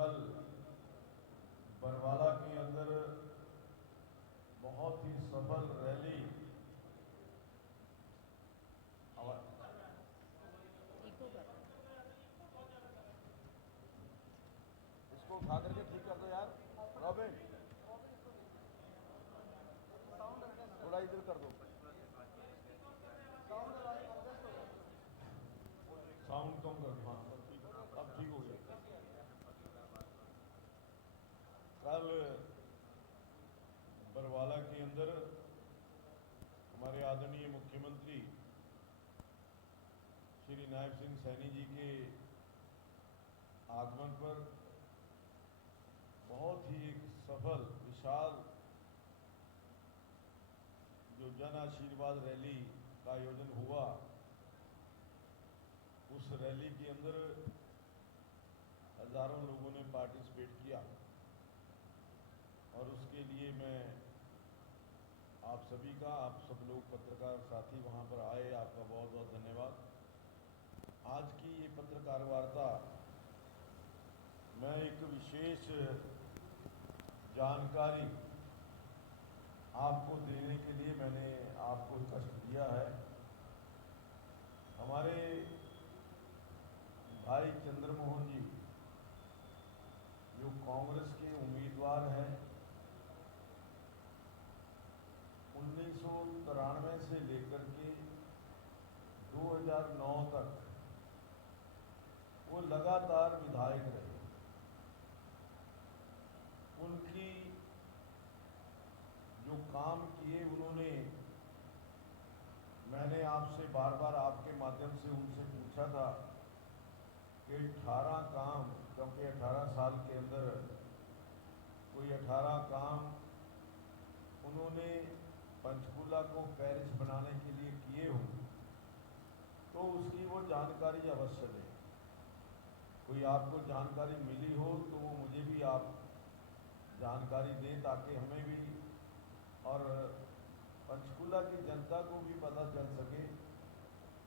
कल बरवाला के अंदर बहुत ही सफल रैली इसको उठा करके ठीक कर दो यार रॉबिन, थोड़ा इधर कर दो। साउंड कम कर, हाँ अब ठीक हो गया। कल बरवाला के अंदर हमारे आदरणीय मुख्यमंत्री श्री नायब सिंह सैनी जी के आगमन पर बहुत ही एक सफल विशाल जो जन आशीर्वाद रैली का आयोजन हुआ। उस रैली के अंदर हजारों लोगों ने पार्टिसिपेट किया और उसके लिए मैं आप सभी का, आप सब लोग पत्रकार साथी वहां पर आए, आपका बहुत बहुत धन्यवाद। आज की ये पत्रकार वार्ता मैं एक विशेष जानकारी आपको देने के लिए मैंने आपको कष्ट दिया है। हमारे भाई चंद्रमोहन जी जो कांग्रेस के उम्मीदवार हैं, 1993 से लेकर के 2009 तक वो लगातार विधायक रहे। उनकी जो काम किए उन्होंने, मैंने आपसे बार बार आपके माध्यम से उनसे पूछा था कि 18 काम, क्योंकि 18 साल के अंदर कोई 18 काम उन्होंने पंचकूला को पेरिस बनाने के लिए किए हों तो उसकी वो जानकारी अवश्य दें। कोई आपको जानकारी मिली हो तो वो मुझे भी आप जानकारी दें ताकि हमें भी और पंचकूला की जनता को भी पता चल सके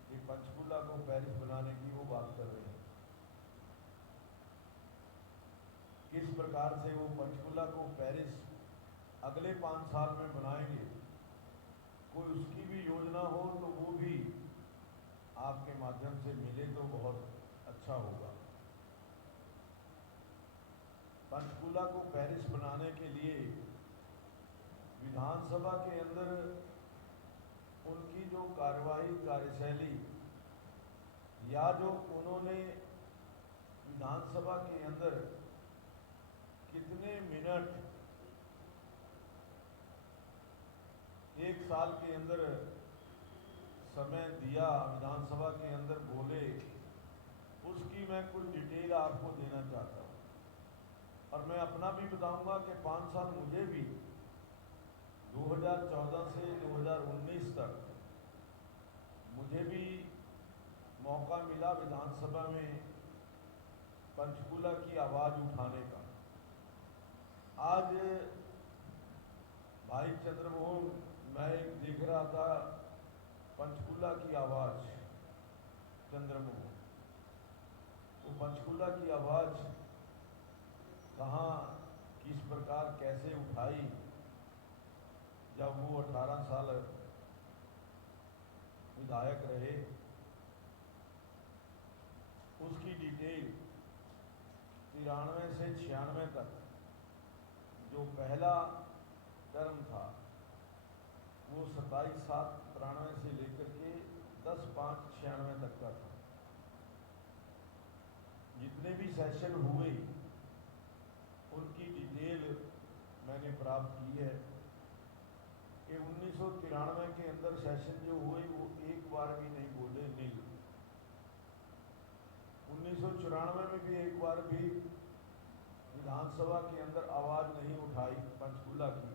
कि पंचकूला को पेरिस बनाने की वो बात कर रहे हैं। किस प्रकार से वो पंचकूला को पेरिस अगले 5 साल में बनाएंगे, कोई उसकी भी योजना हो तो वो भी आपके माध्यम से मिले तो बहुत अच्छा होगा। पंचकूला को पेरिस बनाने के लिए विधानसभा के अंदर उनकी जो कार्यवाही कार्यशैली या जो उन्होंने विधानसभा के अंदर कितने मिनट एक साल के अंदर समय दिया विधानसभा के अंदर बोले, उसकी मैं कुछ डिटेल आपको देना चाहता हूँ। और मैं अपना भी बताऊंगा कि 5 साल मुझे भी 2014 से 2019 तक मुझे भी मौका मिला विधानसभा में पंचकूला की आवाज़ उठाने का। आज भाई चंद्रमोहन, मैं एक देख रहा था पंचकूला की आवाज़, चंद्रमोहन, वो पंचकूला की आवाज़ कहाँ किस प्रकार कैसे उठाई जब वो 18 साल विधायक रहे, उसकी डिटेल 93 से 96 तक जो पहला टर्म था वो 27/7/93 से लेकर के 10/5/96 तक का था। जितने भी सेशन हुए उनकी डिटेल मैंने प्राप्त की है कि 1993 के अंदर सेशन जो हुए वो एक बार भी नहीं बोले नील। 1994 में भी एक बार भी विधानसभा के अंदर आवाज़ नहीं उठाई पंचकूला की।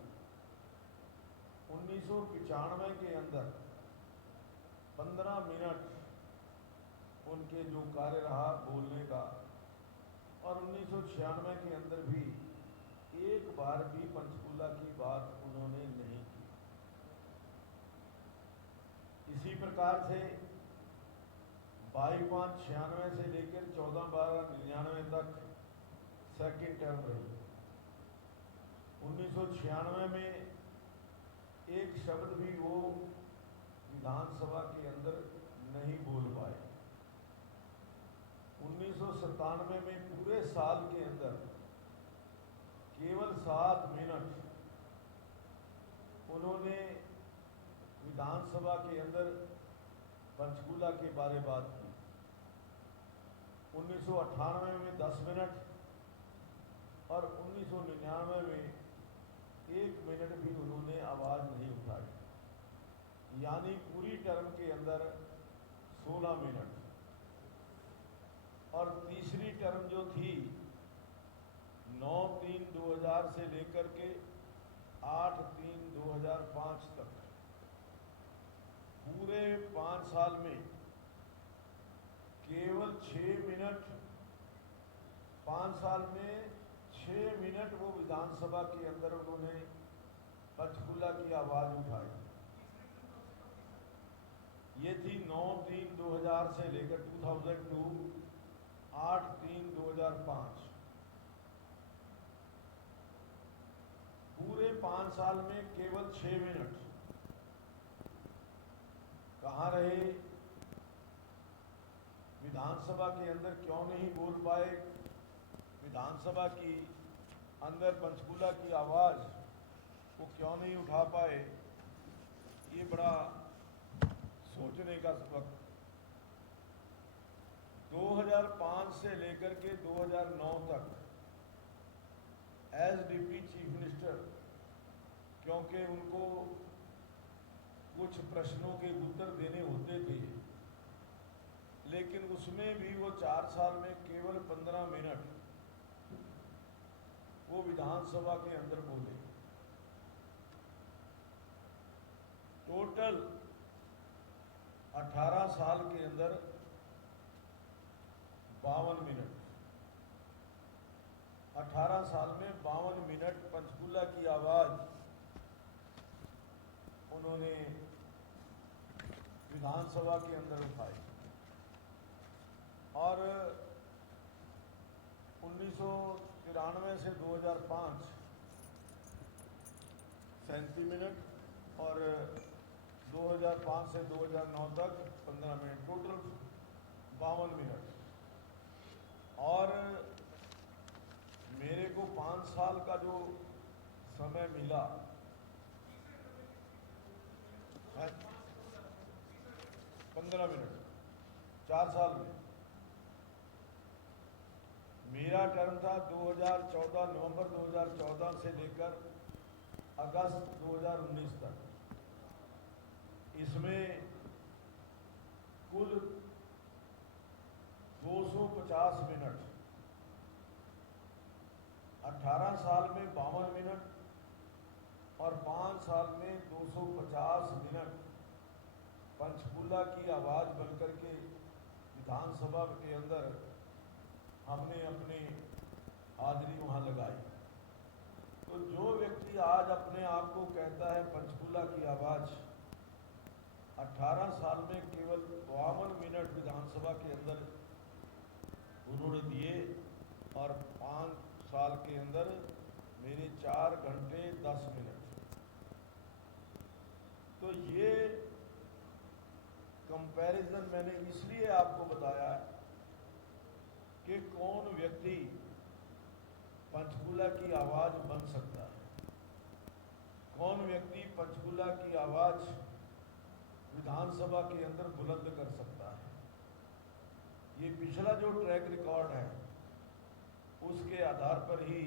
1995 के अंदर 15 मिनट उनके जो कार्य रहा बोलने का, और 1996 के अंदर भी एक बार भी पंचकूला की बात उन्होंने नहीं की। इसी प्रकार से 22/5/96 से लेकर 14/12/99 तक सेकंड टर्म रही। 1996 में एक शब्द भी वो विधानसभा के अंदर नहीं बोल पाए। 1997 में पूरे साल के अंदर केवल 7 मिनट उन्होंने विधानसभा के अंदर पंचकूला के बारे बात की। 1998 में 10 मिनट और 1999 में 1 मिनट भी उन्होंने आवाज़ नहीं उठाई, यानी पूरी टर्म के अंदर 16 मिनट। और तीसरी टर्म जो थी 9/3/2000 से लेकर के 8/3/2005 तक, पूरे 5 साल में केवल 6 मिनट, 5 साल में 6 मिनट वो विधानसभा के अंदर उन्होंने पंचकूला की आवाज़ उठाई। ये थी 9/3/2000 से लेकर 2002, 8/3/2005। पूरे 5 साल में केवल 6 मिनट। कहाँ रहे? विधानसभा के अंदर क्यों नहीं बोल पाए? विधानसभा की अंदर पंचकूला की आवाज़ वो क्यों नहीं उठा पाए? ये बड़ा सोचने का वक्त। 2005 से लेकर के 2009 तक एज डिप्टी चीफ मिनिस्टर, क्योंकि उनको कुछ प्रश्नों के उत्तर देने होते थे, लेकिन उसमें भी वो 4 साल में केवल 15 मिनट वो विधानसभा के अंदर बोले। टोटल 18 साल के अंदर 52 मिनट, 18 साल में 52 मिनट पंचकूला की आवाज़ उन्होंने विधानसभा के अंदर उठाई। और 1993 से 2005 37 मिनट और 2005 से 2009 तक 15 मिनट, टोटल 52 मिनट। और मेरे को 5 साल का जो समय मिला, 15 मिनट 4 साल में। मेरा टर्म था 2014, नवंबर 2014 से लेकर अगस्त 2019 तक। इसमें कुल 250 मिनट, 18 साल में 52 मिनट और 5 साल में 250 मिनट पंचकूला की आवाज़ बनकर के विधानसभा के अंदर हमने अपनी हाजिरी वहाँ लगाई। तो जो व्यक्ति आज अपने आप को कहता है पंचकूला की आवाज़, 18 साल में केवल 52 मिनट विधानसभा के अंदर उन्होंने दिए और 5 साल के अंदर मेरे 4 घंटे 10 मिनट। तो ये कंपैरिजन मैंने इसलिए आपको बताया कि कौन व्यक्ति पंचकूला की आवाज़ बन सकता है, कौन व्यक्ति पंचकूला की आवाज़ विधानसभा के अंदर बुलंद कर सकता है। ये पिछला जो ट्रैक रिकॉर्ड है उसके आधार पर ही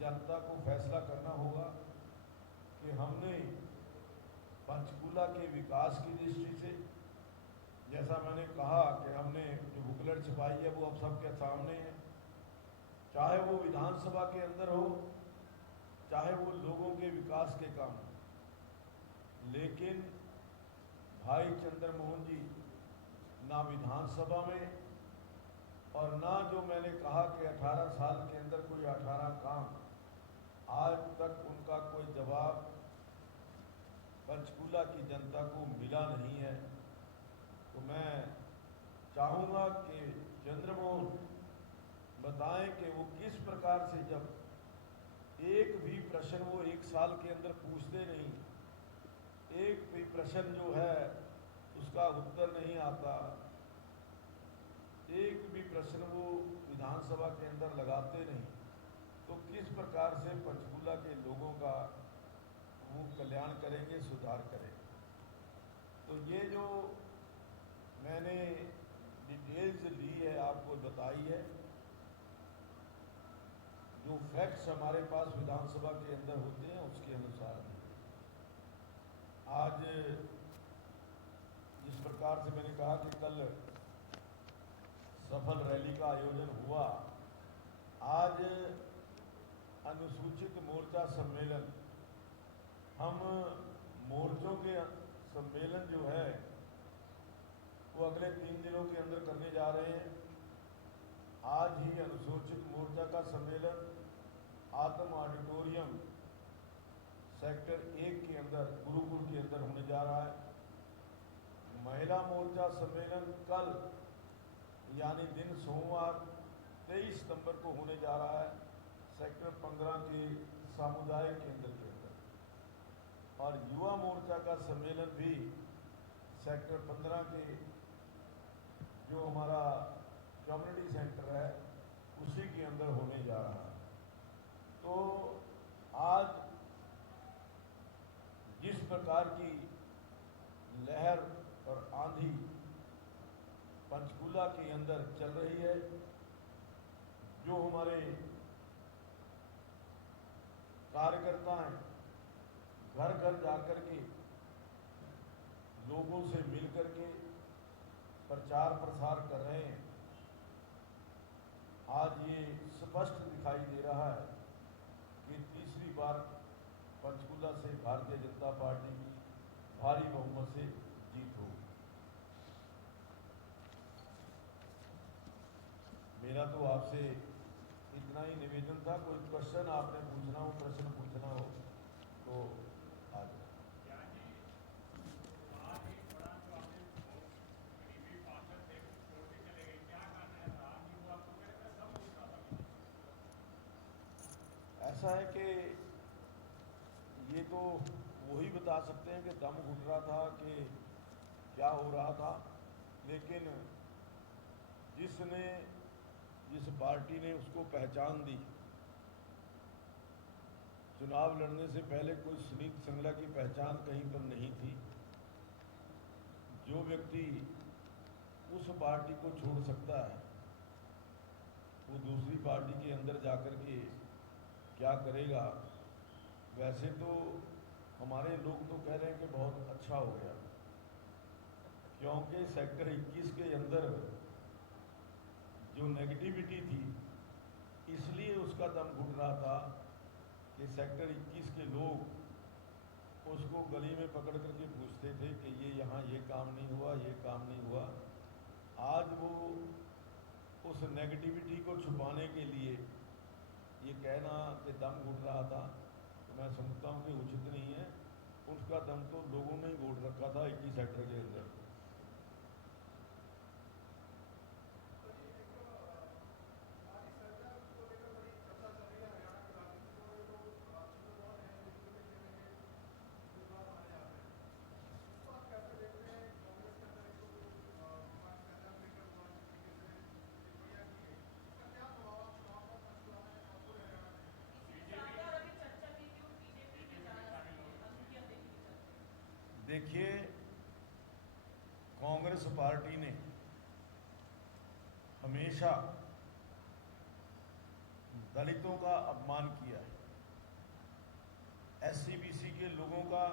जनता को फैसला करना होगा कि हमने पंचकूला के विकास की दृष्टि से, जैसा मैंने कहा कि हमने जो बुकलेट छपाई है वो अब सबके सामने है, चाहे वो विधानसभा के अंदर हो, चाहे वो लोगों के विकास के काम हो। लेकिन भाई चंद्रमोहन जी ना विधानसभा में और ना जो मैंने कहा कि 18 साल के अंदर कोई 18 काम, आज तक उनका कोई जवाब पंचकूला की जनता को मिला नहीं है। तो मैं चाहूँगा कि चंद्रमोहन बताएं कि वो किस प्रकार से, जब एक भी प्रश्न वो एक साल के अंदर पूछते नहीं, एक भी प्रश्न जो है उसका उत्तर नहीं आता, एक भी प्रश्न वो विधानसभा के अंदर लगाते नहीं, तो किस प्रकार से पंचकूला के लोगों का वो कल्याण करेंगे, सुधार करेंगे। तो ये जो मैंने डिटेल्स ली है, आपको बताई है, जो फैक्ट्स हमारे पास विधानसभा के अंदर होते हैं उसके अनुसार आज जिस प्रकार से मैंने कहा कि कल सफल रैली का आयोजन हुआ, आज अनुसूचित मोर्चा सम्मेलन, हम मोर्चों के सम्मेलन जो है वो अगले 3 दिनों के अंदर करने जा रहे हैं। आज ही अनुसूचित मोर्चा का सम्मेलन आत्म ऑडिटोरियम सेक्टर 1 के अंदर, गुरुकुल के अंदर होने जा रहा है। महिला मोर्चा सम्मेलन कल यानी दिन सोमवार 23 सितंबर को होने जा रहा है सेक्टर 15 के सामुदायिक केंद्र के अंदर। और युवा मोर्चा का सम्मेलन भी सेक्टर 15 के जो हमारा कम्युनिटी सेंटर है उसी के अंदर होने जा रहा है। तो आज जिस प्रकार की लहर और आंधी पंचकूला के अंदर चल रही है, जो हमारे कार्यकर्ता हैं घर घर जाकर के लोगों से मिलकर के प्रचार प्रसार कर रहे हैं, आज ये स्पष्ट दिखाई दे रहा है कि तीसरी बार पंचकूला से भारतीय जनता पार्टी की भारी बहुमत से जीत हो। मेरा तो आपसे इतना ही निवेदन था। कोई क्वेश्चन आपने पूछना हो, प्रश्न पूछना हो तो आज ऐसा है कि ये तो वही बता सकते हैं कि दम घुट रहा था कि क्या हो रहा था, लेकिन जिस पार्टी ने उसको पहचान दी, चुनाव लड़ने से पहले कोई सुनीत संगला की पहचान कहीं पर नहीं थी। जो व्यक्ति उस पार्टी को छोड़ सकता है वो दूसरी पार्टी के अंदर जाकर के क्या करेगा। वैसे तो हमारे लोग तो कह रहे हैं कि बहुत अच्छा हो गया, क्योंकि सेक्टर 21 के अंदर जो नेगेटिविटी थी इसलिए उसका दम घुट रहा था कि सेक्टर 21 के लोग उसको गली में पकड़ करके पूछते थे कि ये यहाँ ये काम नहीं हुआ, ये काम नहीं हुआ। आज वो उस नेगेटिविटी को छुपाने के लिए ये कहना कि दम घुट रहा था, तो मैं समझता हूँ कि उचित नहीं है। उसका दम तो लोगों ने ही घोट रखा था 21 सेक्टर के अंदर। देखिए, कांग्रेस पार्टी ने हमेशा दलितों का अपमान किया है, SC/BC के लोगों का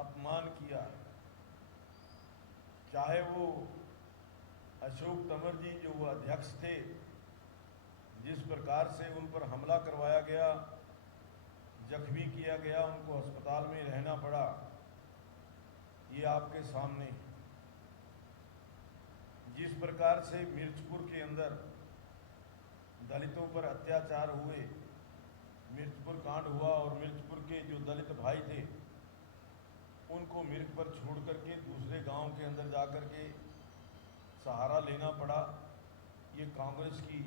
अपमान किया है। चाहे वो अशोक तंवर जी जो वो अध्यक्ष थे, जिस प्रकार से उन पर हमला करवाया गया, जख्मी किया गया, उनको अस्पताल में रहना पड़ा, ये आपके सामने। जिस प्रकार से मिर्चपुर के अंदर दलितों पर अत्याचार हुए, मिर्चपुर कांड हुआ और मिर्चपुर के जो दलित भाई थे उनको मिर्च पर छोड़ करके दूसरे गांव के अंदर जाकर के सहारा लेना पड़ा, ये कांग्रेस की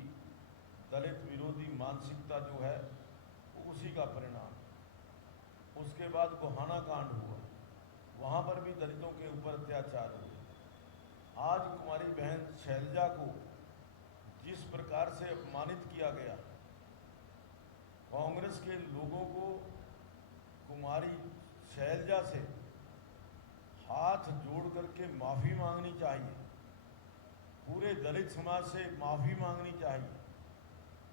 दलित विरोधी मानसिकता जो है वो उसी का परिणाम है। उसके बाद गोहाना कांड हुआ, वहाँ पर भी दलितों के ऊपर अत्याचार हुए। आज कुमारी बहन शैलजा को जिस प्रकार से अपमानित किया गया, कांग्रेस के लोगों को कुमारी शैलजा से हाथ जोड़ करके माफ़ी मांगनी चाहिए, पूरे दलित समाज से माफ़ी मांगनी चाहिए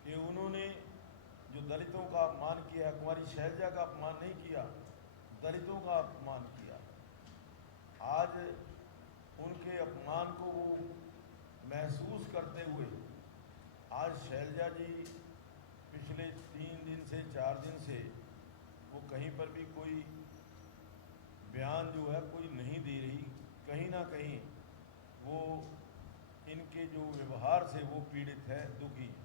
कि उन्होंने जो दलितों का अपमान किया, कुमारी शैलजा का अपमान नहीं किया, दलितों का अपमान किया। आज उनके अपमान को वो महसूस करते हुए आज शैलजा जी पिछले 3 दिन से 4 दिन से वो कहीं पर भी कोई बयान जो है कोई नहीं दे रही। कहीं ना कहीं वो इनके जो व्यवहार से वो पीड़ित है, दुखी है।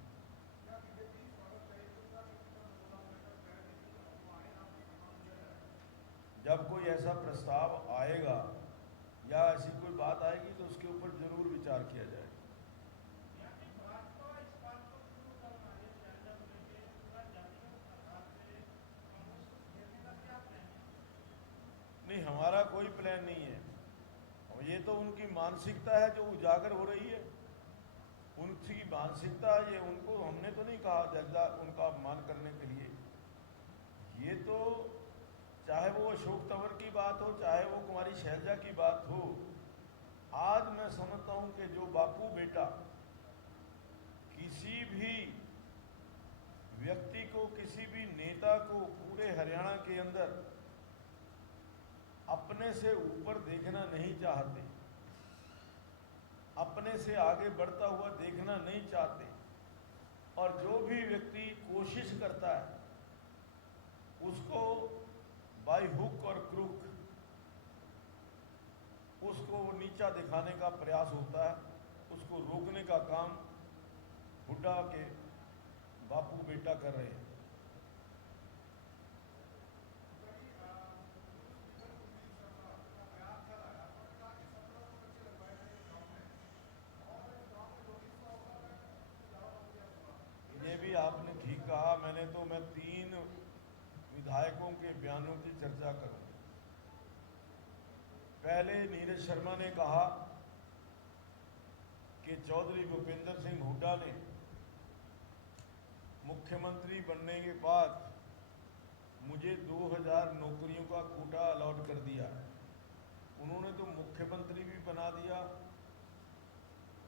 जब कोई ऐसा प्रस्ताव आएगा या ऐसी कोई बात आएगी तो उसके ऊपर जरूर विचार किया जाएगा। नहीं, हमारा कोई प्लान नहीं है। और ये तो उनकी मानसिकता है जो उजागर हो रही है, उनकी मानसिकता। ये उनको हमने तो नहीं कहा जल्दा उनका अपमान करने के लिए। ये तो चाहे वो अशोक तंवर की बात हो, चाहे वो कुमारी शैलजा की बात हो, आज मैं समझता हूं कि जो बापू बेटा किसी भी व्यक्ति को, किसी भी नेता को पूरे हरियाणा के अंदर अपने से ऊपर देखना नहीं चाहते, अपने से आगे बढ़ता हुआ देखना नहीं चाहते, और जो भी व्यक्ति कोशिश करता है उसको बाय हुक और क्रूक उसको नीचा दिखाने का प्रयास होता है, उसको रोकने का काम हुड्डा के बापू बेटा कर रहे हैं। ये भी आपने ठीक कहा। मैं 3 विधायकों के बयानों की चर्चा करूं। पहले नीरज शर्मा ने कहा कि चौधरी भूपेंद्र सिंह हुड्डा ने मुख्यमंत्री बनने के बाद मुझे 2000 नौकरियों का कोटा अलॉट कर दिया। उन्होंने तो मुख्यमंत्री भी बना दिया,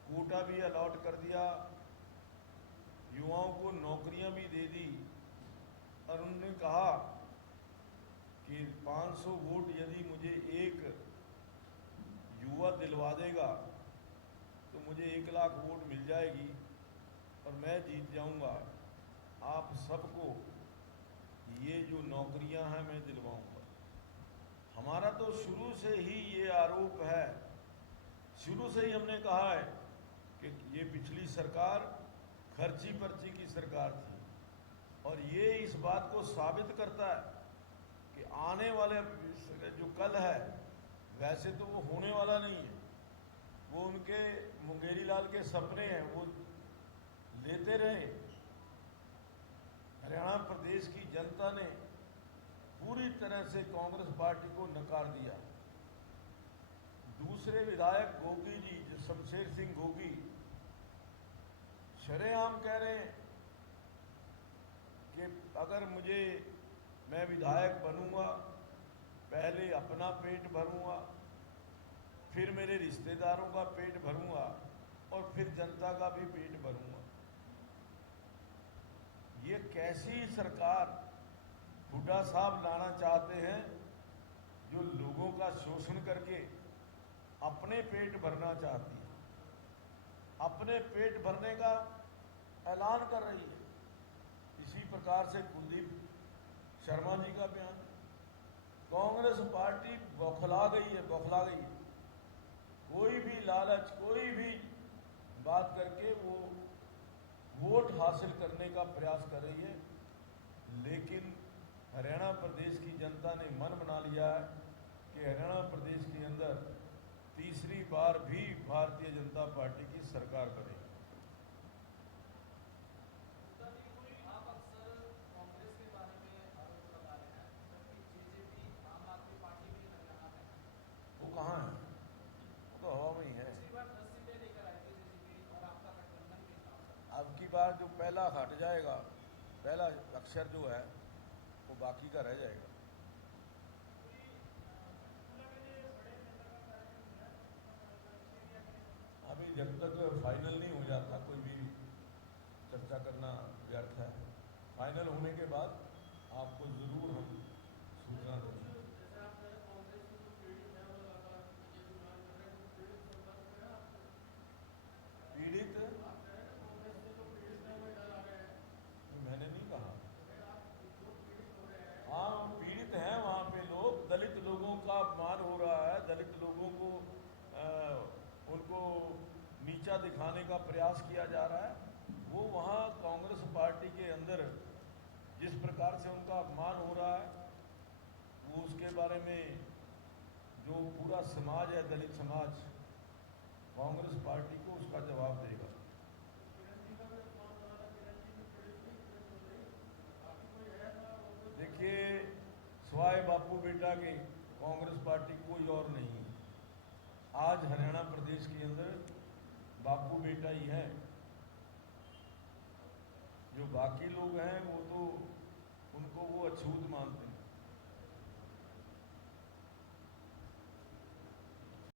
कोटा भी अलॉट कर दिया, युवाओं को नौकरियां भी दे दी, और उन्होंने कहा कि 500 वोट यदि मुझे एक युवा दिलवा देगा तो मुझे 1 लाख वोट मिल जाएगी और मैं जीत जाऊंगा। आप सबको ये जो नौकरियां हैं मैं दिलवाऊंगा। हमारा तो शुरू से ही ये आरोप है, शुरू से ही हमने कहा है कि ये पिछली सरकार खर्ची पर्ची की सरकार थी, और ये इस बात को साबित करता है कि आने वाले जो कल है वैसे तो वो होने वाला नहीं है। वो उनके मुंगेरी लाल के सपने हैं, वो लेते रहे। हरियाणा प्रदेश की जनता ने पूरी तरह से कांग्रेस पार्टी को नकार दिया। दूसरे विधायक गोगी जी, जो शमशेर सिंह गोगी, शरेआम कह रहे हैं कि अगर मैं विधायक बनूंगा, पहले अपना पेट भरूंगा, फिर मेरे रिश्तेदारों का पेट भरूंगा, और फिर जनता का भी पेट भरूंगा। ये कैसी सरकार हुड्डा साहब लाना चाहते हैं, जो लोगों का शोषण करके अपने पेट भरना चाहती है, अपने पेट भरने का ऐलान कर रही है। इसी प्रकार से कुलदीप शर्मा जी का बयान, कांग्रेस पार्टी बौखला गई है, बौखला गई है। कोई भी लालच, कोई भी बात करके वो वोट हासिल करने का प्रयास कर रही है, लेकिन हरियाणा प्रदेश की जनता ने मन बना लिया है कि हरियाणा प्रदेश के अंदर तीसरी बार भी भारतीय जनता पार्टी की सरकार बनेगी। बार जो पहला हट जाएगा, पहला अक्षर जो है वो बाकी का रह जाएगा। अभी जब तक फाइनल नहीं हो जाता कोई भी चर्चा करना व्यर्थ है। फाइनल होने के बाद आपको जरूर हम सूचना देंगे। पीड़ित मैंने नहीं कहा। हाँ, पीड़ित हैं वहाँ पे लोग, दलित लोगों का अपमान हो रहा है, दलित लोगों को उनको नीचा दिखाने का प्रयास किया जा रहा है। वो वहाँ कांग्रेस पार्टी के अंदर जिस प्रकार से उनका अपमान हो रहा है, वो उसके बारे में जो पूरा समाज है, दलित समाज, कांग्रेस पार्टी को उसका जवाब देगा। देखिए, स्वाय बापू बेटा के कांग्रेस पार्टी कोई और नहीं है। आज हरियाणा प्रदेश के अंदर बापू बेटा ही है। जो बाकी लोग हैं वो तो उनको वो अछूत मानते हैं।